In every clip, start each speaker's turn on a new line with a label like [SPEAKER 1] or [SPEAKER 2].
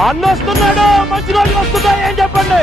[SPEAKER 1] అన్న వస్తున్నాడు మంచి రోజులు వస్తున్నాయి ఏం చెప్పండి?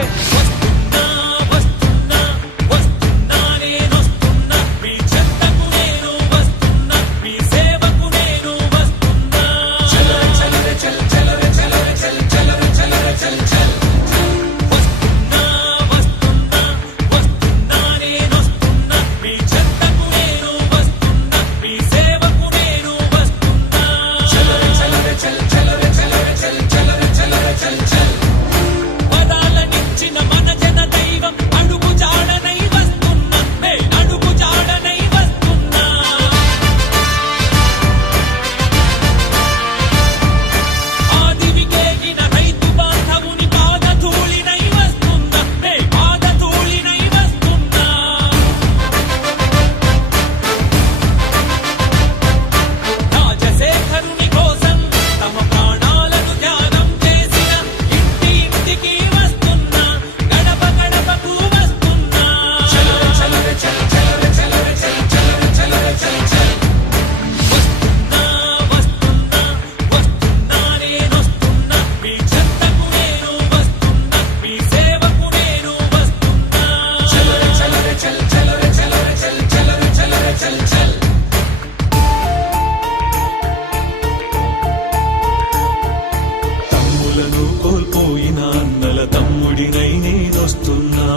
[SPEAKER 2] కోల్పోయిన అన్నల తమ్ముడినై నేనొస్తున్నా.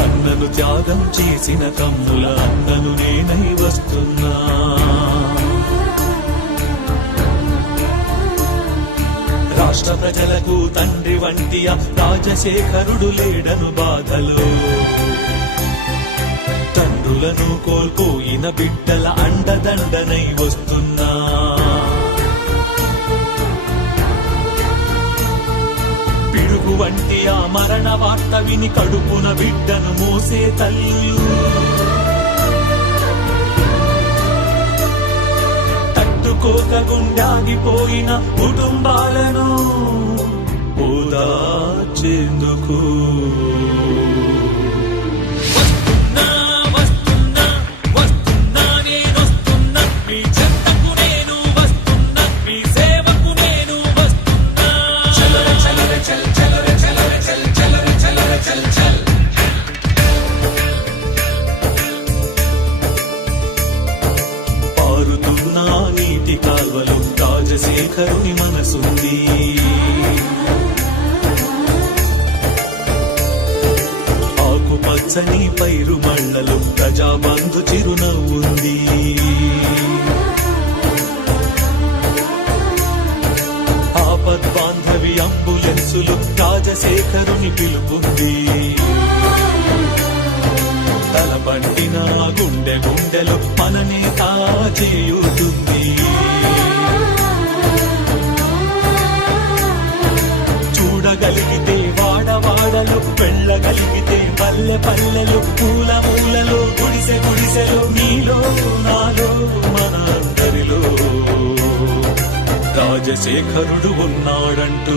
[SPEAKER 2] అన్నను త్యాగం చేసిన తమ్ముల అన్నను నేనై వస్తున్నా. రాష్ట్ర ప్రజలకు తండ్రి వంటి రాజశేఖరుడు లేడను బాధలో. తండ్రులను కోల్పోయిన బిడ్డల అండదండనై వస్తున్నా. పిడుగు వంటి ఆ మరణ వార్త విని కడుపున బిడ్డను మోసే తల్లు తట్టుకోక గుండాగిపోయిన కుటుంబాలను ఓదార్చేందుకు రాజశేఖరుని మనసుంది. ఆకుపచ్చని పైరు మళ్ళలు ప్రజాబంధు చిరునవ్వుంది. ఆపద్ బాంధవి అంబులెన్సులు రాజశేఖరుని పిలుపుంది. తలపట్టిన గుండె గుండెలు మననే పల్లె పల్లెలు పూల పూలలో గుడిసె గుడిసెలు నీలో నాలో మన అందరిలో రాజశేఖరుడు ఉన్నాడంటూ